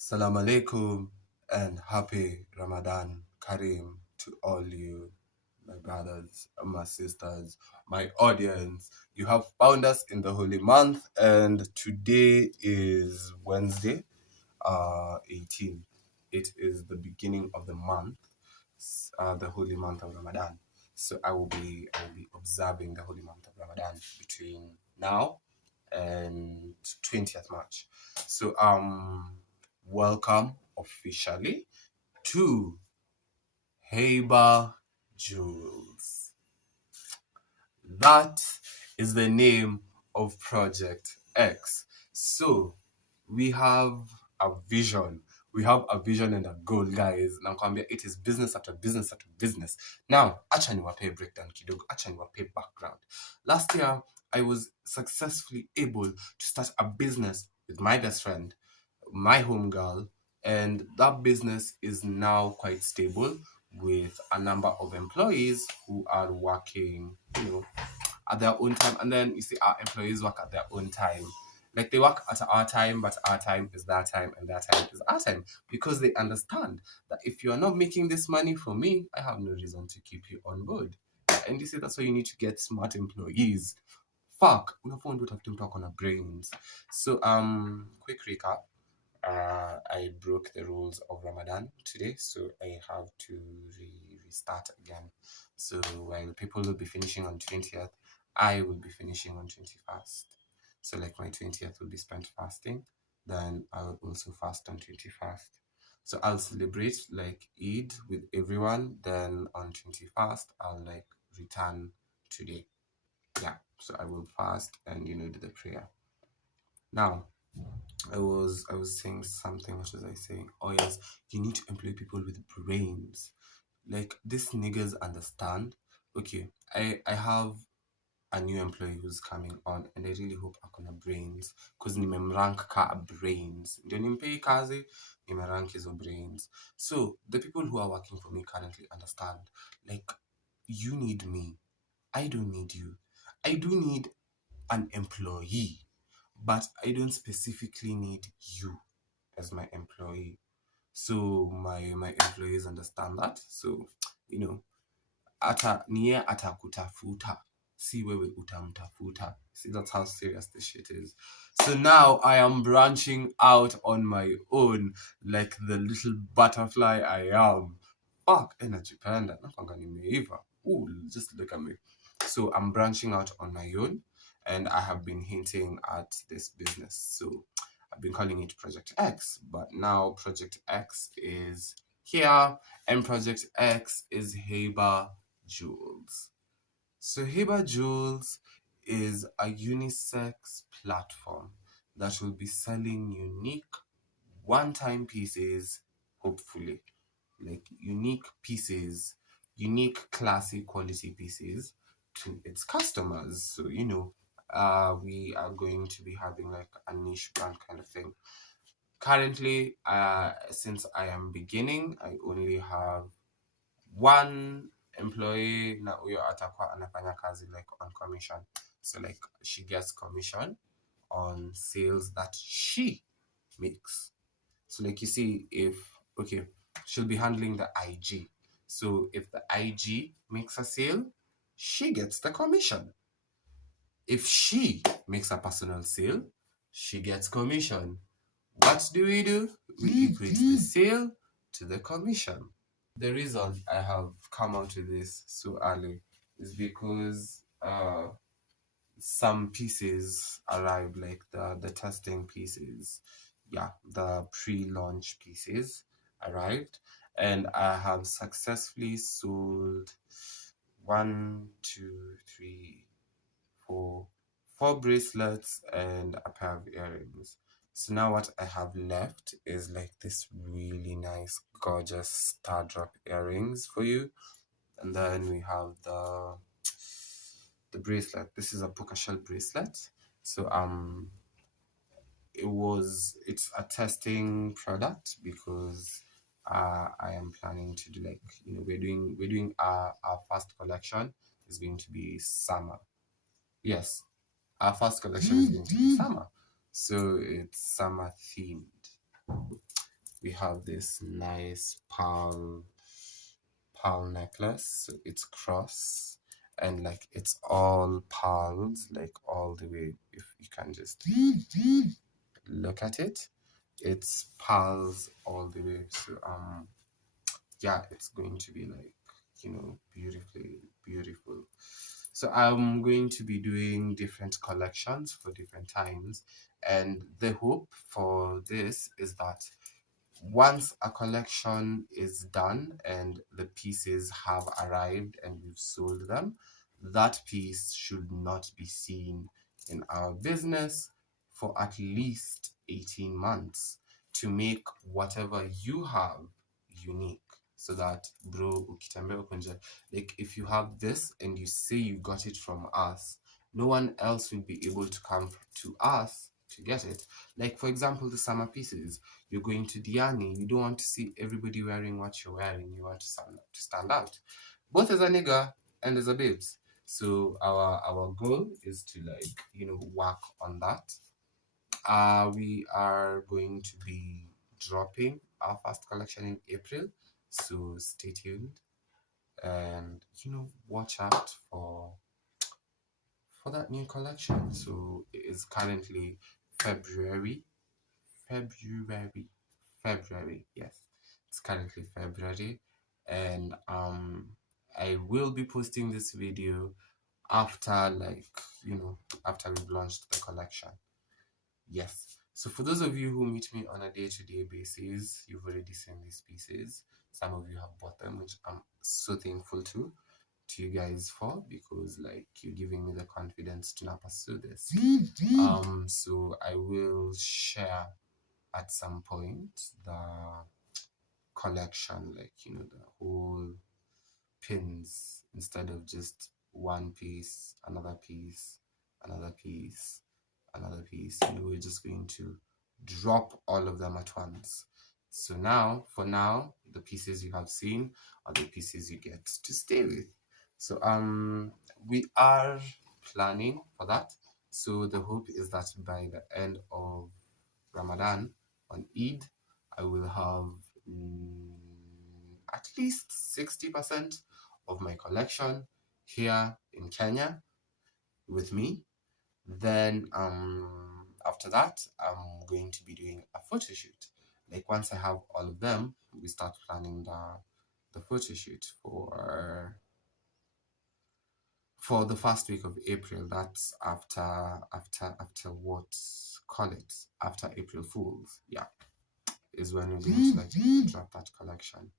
Salam alaikum and happy Ramadan Kareem to all you, my brothers and my sisters, my audience. You have found us in the holy month, and today is Wednesday, 18. It is the beginning of the month, the holy month of Ramadan. So I will be observing the holy month of Ramadan between now and 20th March. So welcome officially to Haber Jewels. That is the name of Project X. So we have a vision. We have a vision and a goal, guys. Nakwambia, it is business after business after business. Now, acha niwape breakdown kidogo, acha niwape background. Last year, I was successfully able to start a business with my best friend, my home girl, and that business is now quite stable with a number of employees who are working, at their own time. And then you see our employees work at their own time. Like they work at our time, but our time is their time and their time is our time, because they understand that if you are not making this money for me, I have no reason to keep you on board. And you see, that's why you need to get smart employees. Fuck, unafaa ndo utafute mtu ako na brains. So quick recap. I broke the rules of Ramadan today, so I have to restart again. So while people will be finishing on 20th, I will be finishing on 21st. So like my 20th will be spent fasting, then I'll also fast on 21st. So I'll celebrate like Eid with everyone, then on 21st I'll like return today. Yeah, so I will fast and do the prayer. Now, I was saying something. What was I saying? Oh yes, you need to employ people with brains. Like these niggas understand. Okay, I have a new employee who's coming on, and I really hope akona brains, because nimemrank ka brains. Ndio nimpei kazi, nimerank hizo brains. So the people who are working for me currently understand. Like, you need me. I don't need you. I do need an employee, but I don't specifically need you as my employee. So my employees understand that. So niye atakutafuta, si wewe utamtafuta. See, that's how serious this shit is. So now I am branching out on my own, like the little butterfly I am. Fuck, najipenda nakwanga nimeiva. Ooh, just look at me. So I'm branching out on my own, and I have been hinting at this business. So I've been calling it Project X, but now Project X is here, and Project X is Haber Jewels. So Haber Jewels is a unisex platform that will be selling unique one-time pieces, hopefully. Like unique pieces, unique classy quality pieces to its customers. So, we are going to be having like a niche brand kind of thing. Currently, since I am beginning, I only have one employee na huyo atakuwa anafanya kazi like on commission. So like she gets commission on sales that she makes. So like you see, she'll be handling the IG. So if the IG makes a sale, she gets the commission. If she makes a personal sale, she gets commission. What do? We equate the sale to the commission. The reason I have come out with this so early is because some pieces arrived, like the testing pieces, the pre-launch pieces arrived, and I have successfully sold 4 bracelets and a pair of earrings. So now what I have left is like this really nice, gorgeous star drop earrings for you. And then we have the bracelet. This is a puka shell bracelet. So it's a testing product, because I am planning to do like, we're doing our first collection is going to be summer. Yes, our first collection is going to be summer. So it's summer themed. we have this nice pearl necklace. So it's cross and like it's all pearls, like all the way. If you can just look at it, it's pearls all the way. So yeah, it's going to be like, beautifully beautiful. So I'm going to be doing different collections for different times, and the hope for this is that once a collection is done and the pieces have arrived and we've sold them, that piece should not be seen in our business for at least 18 months to make whatever you have unique. So that, bro, ukitembea huko nje, like if you have this and you say you got it from us, no one else will be able to come to us to get it. Like for example, the summer pieces, you're going to Diani, you don't want to see everybody wearing what you're wearing. You want to stand out, both as a nigga and as a babes. So our goal is to like work on that. We are going to be dropping our first collection in April, so stay tuned and watch out for that new collection. So it is currently February. February. February, yes. It's currently February. And I will be posting this video after after we've launched the collection. Yes. So for those of you who meet me on a day-to-day basis, you've already seen these pieces. Some of you have bought them, which I'm so thankful to you guys for, because like you're giving me the confidence to now pursue this. So I will share at some point the collection, like the whole pins, instead of just one piece, another piece, another piece, another piece. We're just going to drop all of them at once. So now, for now, the pieces you have seen are the pieces you get to stay with. So we are planning for that. So the hope is that by the end of Ramadan, on Eid, I will have at least 60% of my collection here in Kenya with me. Then after that, I'm going to be doing a photo shoot. Like once I have all of them, we start planning the photo shoot for the first week of April. That's after what call it, after April Fools. Yeah, is when we're going to like drop that collection.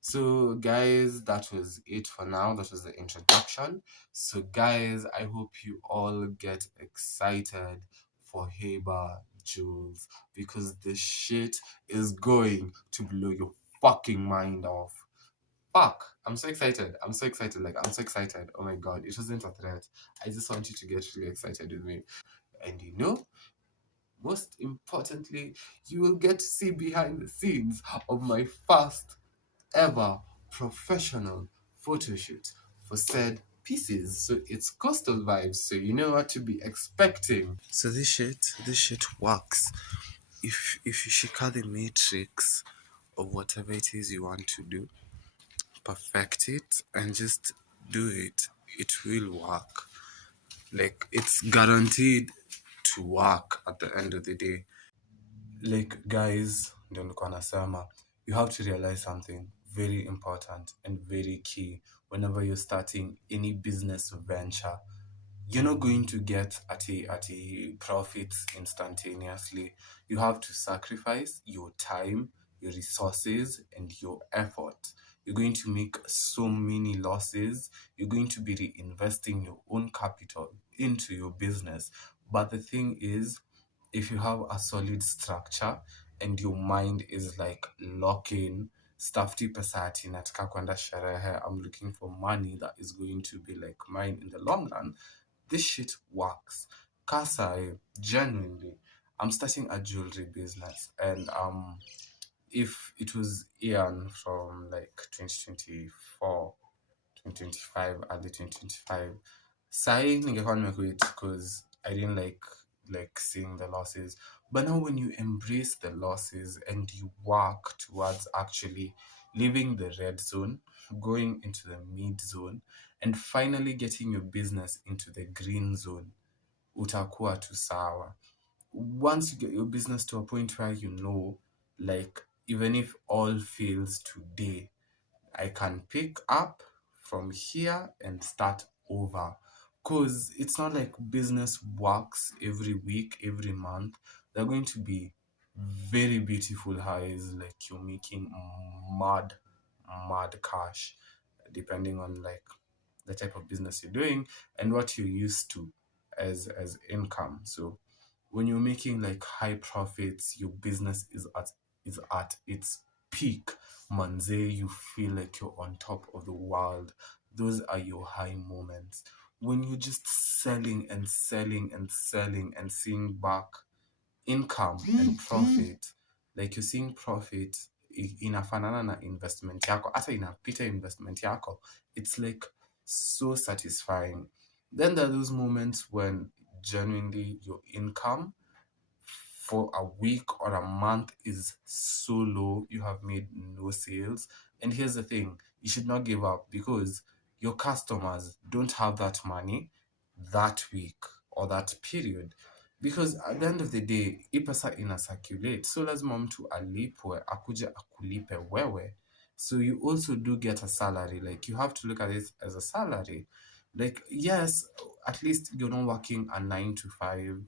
So guys, that was it for now. That was the introduction. So guys, I hope you all get excited for Heba Jules, because the shit is going to blow your fucking mind off. Fuck, I'm so excited. I'm so excited. Like, I'm so excited. Oh my god, it wasn't a threat. I just want you to get really excited with me. And most importantly, you will get to see behind the scenes of my first ever professional photo shoot for said pieces. So it's coastal vibes, so you know what to be expecting. So this shit works. If you check out the matrix of whatever it is you want to do, perfect it and just do it. It will work. Like it's guaranteed to work at the end of the day. Like guys, ndio nilikuwa nasema, you have to realize something very important and very key whenever you're starting any business venture. You're not going to get at a profits instantaneously. You have to sacrifice your time, your resources, and your effort. You're going to make so many losses. You're going to be reinvesting your own capital into your business. But the thing is, if you have a solid structure and your mind is like locking stafti pesati nataka kwenda sherehe, I'm looking for money that is going to be like mine in the long run, this shit works. Kasai, genuinely, I'm starting a jewelry business, and if it was Ian from like 2024, 2025, early 2025, sai ningekuwa nimequit because I didn't like seeing the losses. But now, when you embrace the losses and you work towards actually leaving the red zone, going into the mid zone, and finally getting your business into the green zone, utakuwa tu sawa. Once you get your business to a point where you know, like, even if all fails today, I can pick up from here and start over. Because it's not like business works every week, every month. They're going to be very beautiful highs, like you're making mad, mad cash, depending on like the type of business you're doing and what you're used to as income. So when you're making like high profits, your business is at its peak. Manze, you feel like you're on top of the world. Those are your high moments. When you're just selling and selling and selling and seeing back income and profit, like you're seeing profit inafanana na investment yako, hata inapita investment yako. It's like so satisfying. Then there are those moments when genuinely your income for a week or a month is so low, you have made no sales. And here's the thing, you should not give up, because your customers don't have that money that week or that period. Because at the end of the day, hii pesa ina circulate, so lazima mtu alipwe akuje akulipe wewe. So you also do get a salary. Like, you have to look at it as a salary. Like, yes, at least you're not working a 9 to 5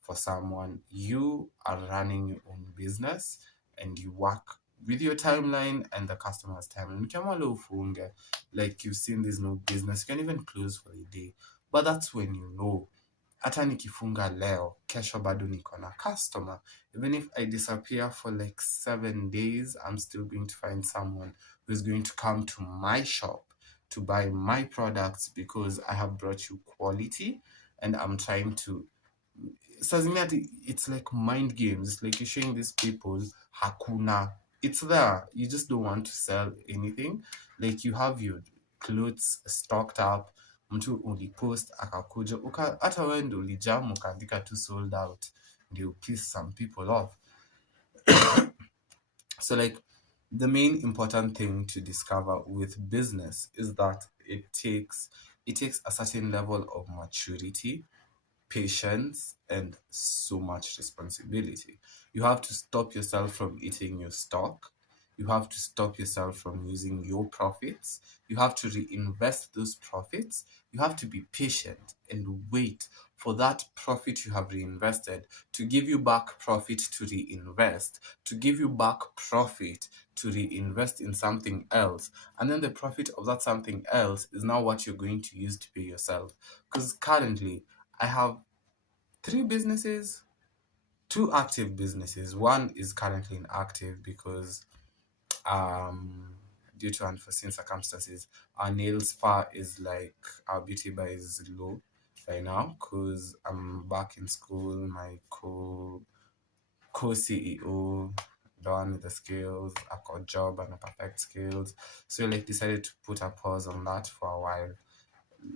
for someone. You are running your own business and you work with your timeline and the customer's timeline. Ukiamua leo ufunge, like you've seen there's no business, you can even close for the day. But that's when you know, hata nikifunga leo, kesho bado niko na customer. Even if I disappear for like 7 days, I'm still going to find someone who's going to come to my shop to buy my products, because I have brought you quality and I'm trying to. Saa zingine it's like mind games. It's like you're showing these people hakuna. It's there. You just don't want to sell anything. Like, you have your clothes stocked up, mtu ulipost akakuja hata wewe ndio ulijam ukaandika tu sold out, ndio piss some people off. So, like, the main important thing to discover with business is that it takes a certain level of maturity, patience, and so much responsibility. You have to stop yourself from eating your stock. You have to stop yourself from using your profits. You have to reinvest those profits. You have to be patient and wait for that profit you have reinvested to give you back profit to reinvest, to give you back profit to reinvest in something else. And then the profit of that something else is now what you're going to use to pay yourself. Because currently, I have 3 businesses, 2 active businesses. One is currently inactive because due to unforeseen circumstances, our nail spa is like, our beauty bar is low right now because I'm back in school. My co-CEO, the one with the skills, I got job and a perfect skills. So like decided to put a pause on that for a while.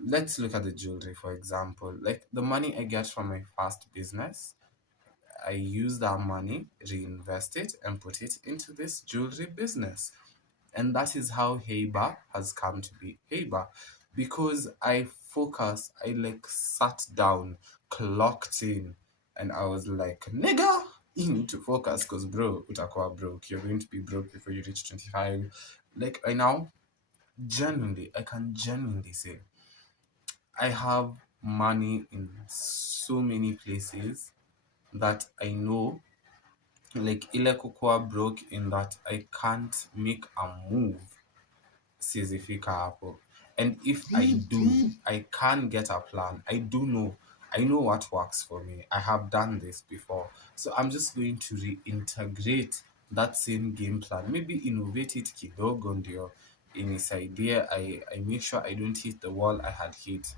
Let's look at the jewelry, for example. Like, the money I get from my first business, I use that money, reinvest it, and put it into this jewelry business. And that is how Heiba has come to be Heiba. Because I like sat down, clocked in, and I was like, nigga, you need to focus because, bro, utakuwa broke. You're going to be broke before you reach 25. Like, right now, I can genuinely say, I have money in so many places that I know, like, ile kukua broke in that I can't make a move siwezi fika hapo. And if I do, I can get a plan. I know what works for me. I have done this before. So I'm just going to reintegrate that same game plan. Maybe innovate it kidogo ndio inisaidia. I make sure I don't hit the wall I had hit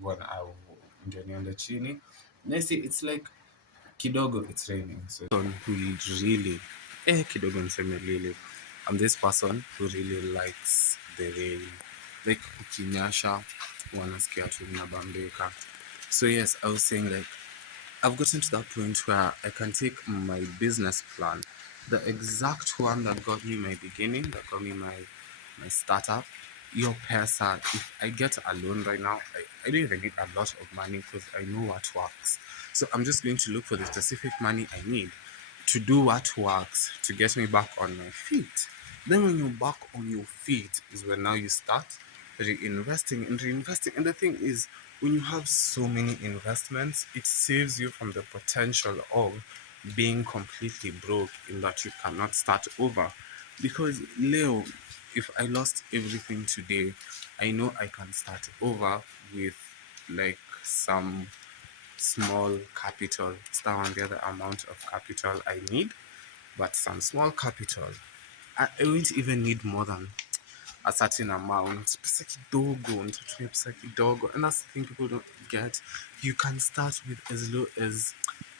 when I ndio niende chini. Next, it's like kidogo it's raining. So who really kidogo niseme lili. I'm this person who really likes the rain. Like, ukinyasha wanasikia tu mnabambika. So yes, I was saying, like, I've gotten to that point where I can take my business plan, the exact one that got me my beginning, that got me my startup, your pesa. If I get a loan right now, I don't even need a lot of money because I know what works. So I'm just going to look for the specific money I need to do what works to get me back on my feet. Then when you're back on your feet is when now you start reinvesting and reinvesting. And the thing is, when you have so many investments, it saves you from the potential of being completely broke in that you cannot start over. Because Leo, if I lost everything today, I know I can start over with like some small capital. It's not one the amount of capital I need, but some small capital. I won't even need more than a certain amount. Pesa kidogo, nitatumia pesa kidogo. And that's the thing people don't get. You can start with as low as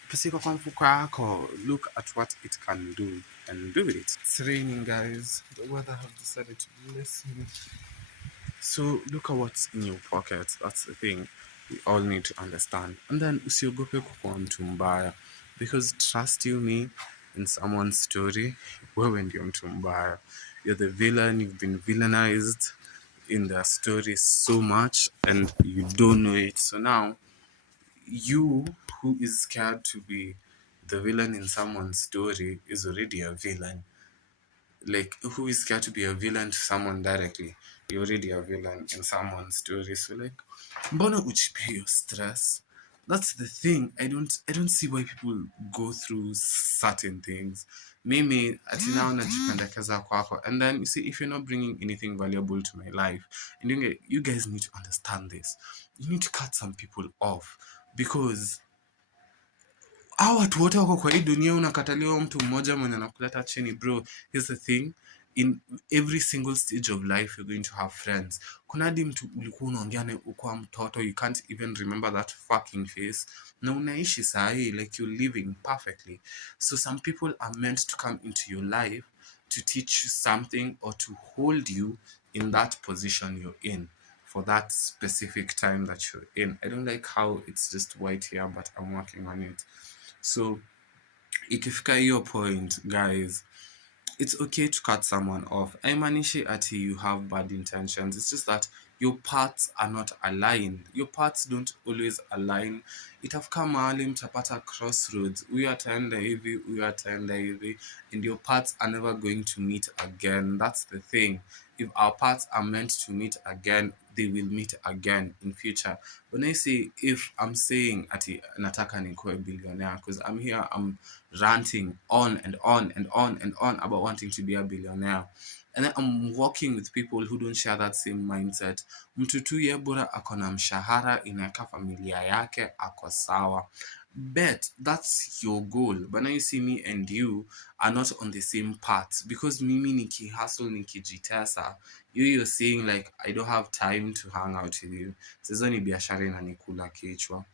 pesa iko kwa mfuko yako. Look at what it can do and do with it. It's raining, guys. The weather have decided to bless me. So look at what's in your pocket. That's the thing we all need to understand. And then usiogope kukuwa mtu mbaya. Because trust you me, in someone's story, wewe ndio mtu mbaya. You're the villain, you've been villainized in their story so much and you don't know it. So now you who is scared to be the villain in someone's story is already a villain. Like, who is scared to be a villain to someone directly? You're already a villain in someone's story. So like, mbona uchipe your stress? That's the thing. I don't see why people go through certain things. Mimi ati now najipendekeza kwako. And then you see, if you're not bringing anything valuable to my life, and you guys need to understand this. You need to cut some people off because hawa watu wote wako kwa hii dunia, unakataliwa mtu mmoja mwenye anakuleta chini. Bro, here's the thing, in every single stage of life you're going to have friends. Kuna hadi mtu ulikuwa unaongea naye ukiwa mtoto, you can't even remember that fucking face, na unaishi sahi like you're living perfectly. So some people are meant to come into your life to teach you something or to hold you in that position you're in for that specific time that you're in. I don't like how it's just white here, but I'm working on it. So ikifika hiyo point, guys, it's okay to cut someone off. Haimaanishi ati you have bad intentions. It's just that your paths are not aligned. Your paths don't always align. Itafika mahali mtapata crossroads. Huyu ataenda hivi, huyu ataenda hivi, and your paths are never going to meet again. That's the thing. If our paths are meant to meet again, they will meet again in future. When I say, if I'm saying ati nataka nikuwe billionaire, because I'm here, I'm ranting on and on and on and on about wanting to be a billionaire. And then I'm working with people who don't share that same mindset. Mtu tu ye bora ako na mshahara, inaweka familia yake, ako sawa. Bet that's your goal. But now you see me and you are not on the same path. Because mimi niki hustle, nikijitesa, you're saying like, I don't have time to hang out with you. Sizo ni biashara inanikula kichwa.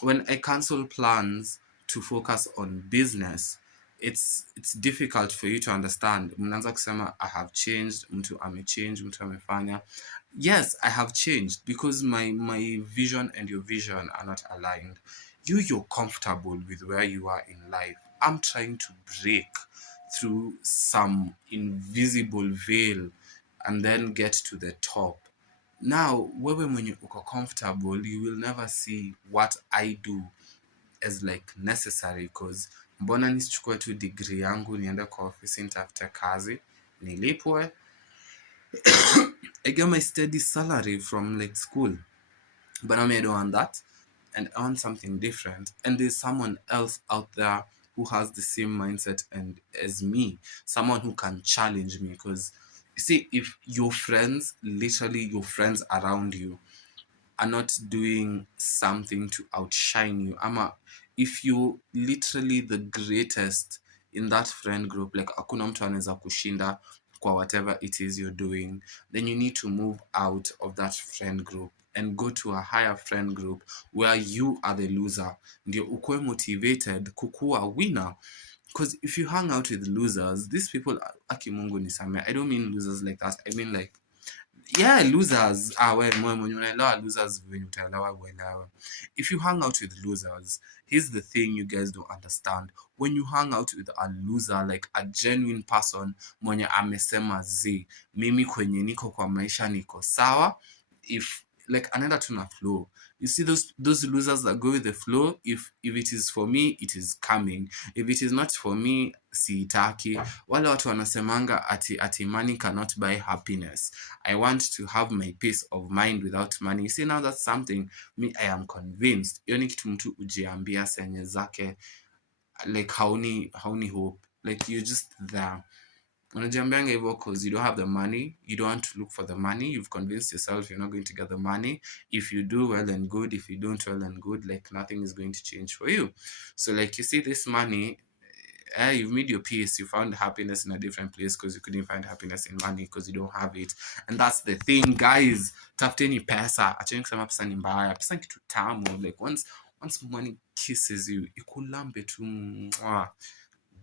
When I cancel plans to focus on business, it's difficult for you to understand. Mnaanza kusema I have changed, mtu amechange, mtu amefanya. Yes, I have changed because my vision and your vision are not aligned. You're comfortable with where you are in life. I'm trying to break through some invisible veil and then get to the top. Now, wewe mwenye uko comfortable, you will never see what I do as like necessary, because mbona nisichukue tu degree yangu niende kwa ofisi nitafute kazi nilipwe. I get my steady salary from like school, but I don't want that, and I want something different. And there's someone else out there who has the same mindset and as me, someone who can challenge me. Because you see, if your friends, literally your friends around you, are not doing something to outshine you, if you literally the greatest in that friend group, like hakuna mtu anaweza kushinda kwa whatever it is you're doing, then you need to move out of that friend group and go to a higher friend group where you are the loser, ndio ukue motivated kukuwa winner. Because if you hang out with losers, these people, aki Mungu nisame, I don't mean losers like that, I mean like Yeah, losers. When unaelewa losers when utaelewa uelewe. If you hang out with losers, here's the thing you guys don't understand. When you hang out with a loser, like a genuine person mwenye amesema mimi kwenye niko kwa maisha niko sawa, if like anaenda tu na flow. You see those losers that go with the flow. If it is for me, it is coming. If it is not for me, siitaki. Wale watu wanasemanga ati money cannot buy happiness. I want to have my peace of mind without money. You see, now that's something me I am convinced. Hiyo ni kitu mtu ujiambia senye zake, like hauni hope, like you're just there. Unajiambianga hivyo because you don't have the money, you don't want to look for the money, you've convinced yourself you're not going to get the money. If you do, well and good. If you don't, well and good. Like nothing is going to change for you. So like you see this money, you've made your peace, you found happiness in a different place because you couldn't find happiness in money because you don't have it. And that's the thing, guys. Tafuteni pesa, acheni kusema pesa ni mbaya. Pesa ni kitu tamu. Like once money kisses you, ikulambe tu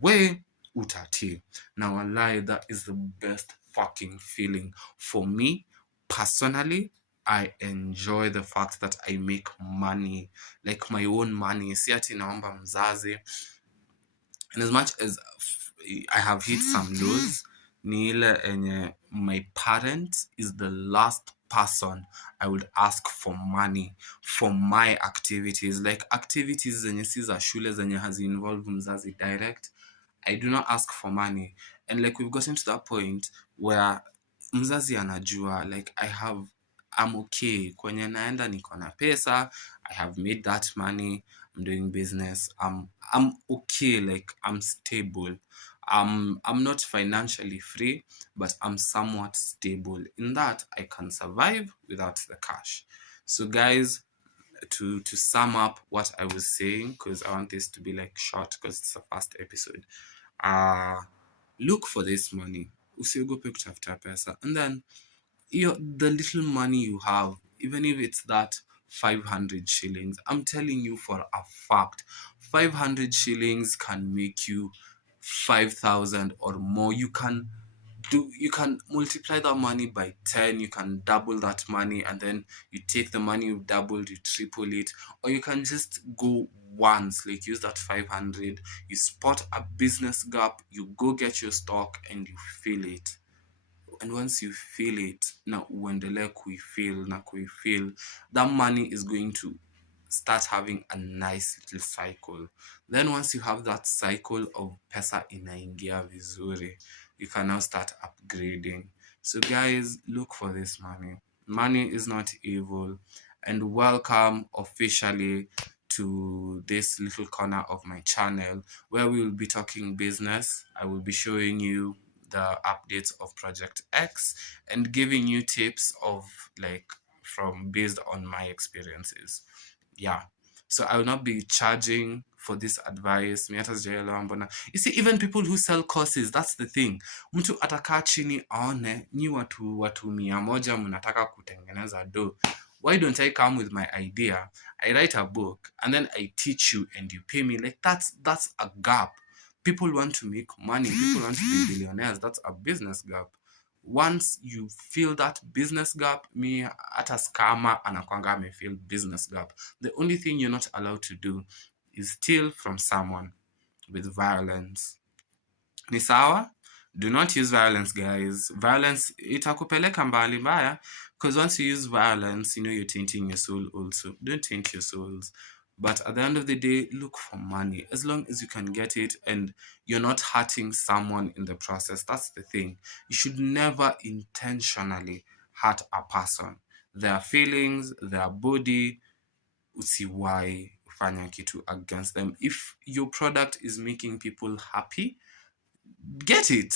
we utati. Now wallahi, that is the best fucking feeling. For me personally, I enjoy the fact that I make money, like my own money. Si ati naomba mzazi. And as much as I have hit some lows, ni ile enye my parent is the last person I would ask for money for my activities. Like activities zenye si za shule zenye hazi involve mzazi direct, I do not ask for money. And like we've gotten to that point where mzazi anajua, like I'm okay. Kwenye naenda niko na pesa, I have made that money, I'm doing business, I'm okay, like I'm stable. I'm not financially free, but I'm somewhat stable in that I can survive without the cash. So guys, to sum up what I was saying, because I want this to be like short because it's the first episode. Look for this money. Usiogope kutafuta pesa. And then the little money you have, even if it's that 500 shillings, I'm telling you for a fact, 500 shillings can make you 5,000 or more. You can multiply that money by 10, you can double that money, and then you take the money you've doubled, you triple it. Or you can just go once, like use that 500, you spot a business gap, you go get your stock and you fill it. And once you feel it, na uendelee kuifeel, that money is going to start having a nice little cycle. Then once you have that cycle of pesa inaingia vizuri, you can now start upgrading. So guys, look for this money. Money is not evil. And welcome officially to this little corner of my channel where we will be talking business. I will be showing you the updates of Project X and giving you tips of like based on my experiences. Yeah. So I will not be charging for this advice. You see, even people who sell courses, that's the thing. Mtu atakaa chini aone nyi watu 100 mnataka kutengeneza do. Why don't I come with my idea? I write a book and then I teach you and you pay me. Like that's a gap. People want to make money. People want to be billionaires. That's a business gap. Once you fill that business gap, me hata scammer anakwanga amefeel business gap. The only thing you're not allowed to do is steal from someone with violence. Ni sawa? Do not use violence, guys. Violence itakupeleka mbali mbaya, because once you use violence, you're tainting your soul also. Don't taint your souls. But at the end of the day, look for money. As long as you can get it and you're not hurting someone in the process. That's the thing. You should never intentionally hurt a person. Their feelings, their body, usiwai fanya kitu against them. If your product is making people happy, get it.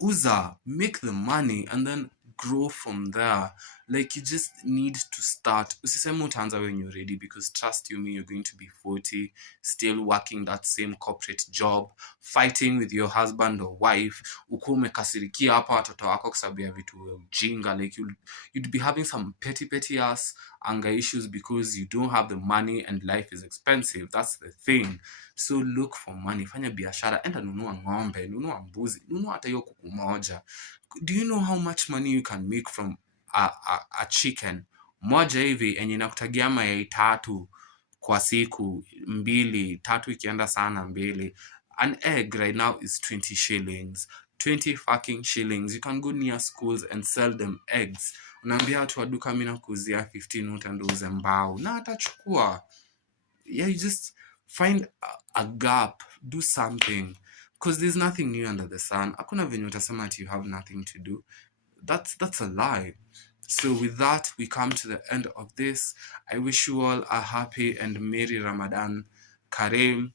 Uza, make the money and then grow from there. Like you just need to start. Usiseme utaanza when you're ready, because trust you me, you're going to be 40, still working that same corporate job, fighting with your husband or wife, uko umekasirikia hapa watoto wako kwa sababu ya vitu ujinga. Like you'd be having some petty ass anger issues because you don't have the money and life is expensive. That's the thing. So look for money. Fanya biashara, enda nunua ng'ombe, nunua mbuzi, nunua hata hiyo kuku moja. Do you know how much money you can make from a chicken moja hivi enye inakutagia mayai 3 kwa siku, 2 3 ikienda sana 2, an egg right now is 20 shillings. 20 fucking shillings. You can go near schools and sell them eggs. Unaambia watu wa duka mimi nakuuzia 15, utaenda uuze mbao na atachukua. Yeah, you just find a gap, do something, because there's nothing new under the sun. Hakuna venye utasema ati you have nothing to do. That's a lie. So with that, we come to the end of this. I wish you all a happy and merry Ramadan Kareem.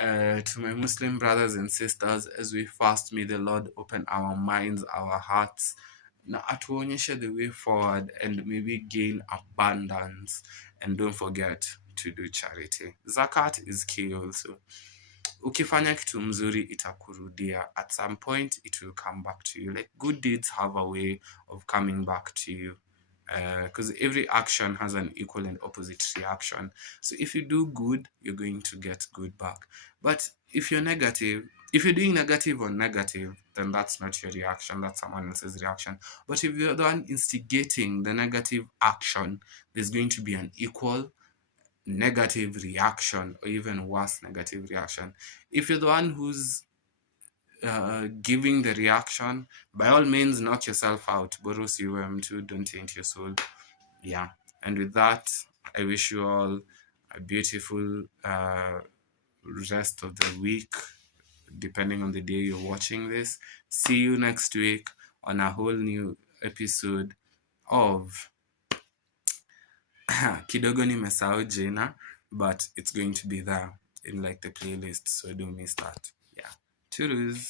To my Muslim brothers and sisters, as we fast, may the Lord open our minds, our hearts, na atuonyeshe the way forward, and maybe gain abundance. And don't forget to do charity. Zakat is key also. Ukifanya kitu mzuri itakurudia. At some point it will come back to you. Like good deeds have a way of coming back to you, because every action has an equal and opposite reaction. So if you do good, you're going to get good back. But if you're negative, if you're doing negative on negative, then that's not your reaction, that's someone else's reaction. But if you're the one instigating the negative action, there's going to be an equal negative reaction, or even worse negative reaction. If you're the one who's giving the reaction, by all means knock yourself out. Boros UM2, don't taint your soul. Yeah. And with that, I wish you all a beautiful rest of the week, depending on the day you're watching this. See you next week on a whole new episode of kidogo nimesahau jina, but it's going to be there in like the playlist, so don't miss that. Yeah. Toodles.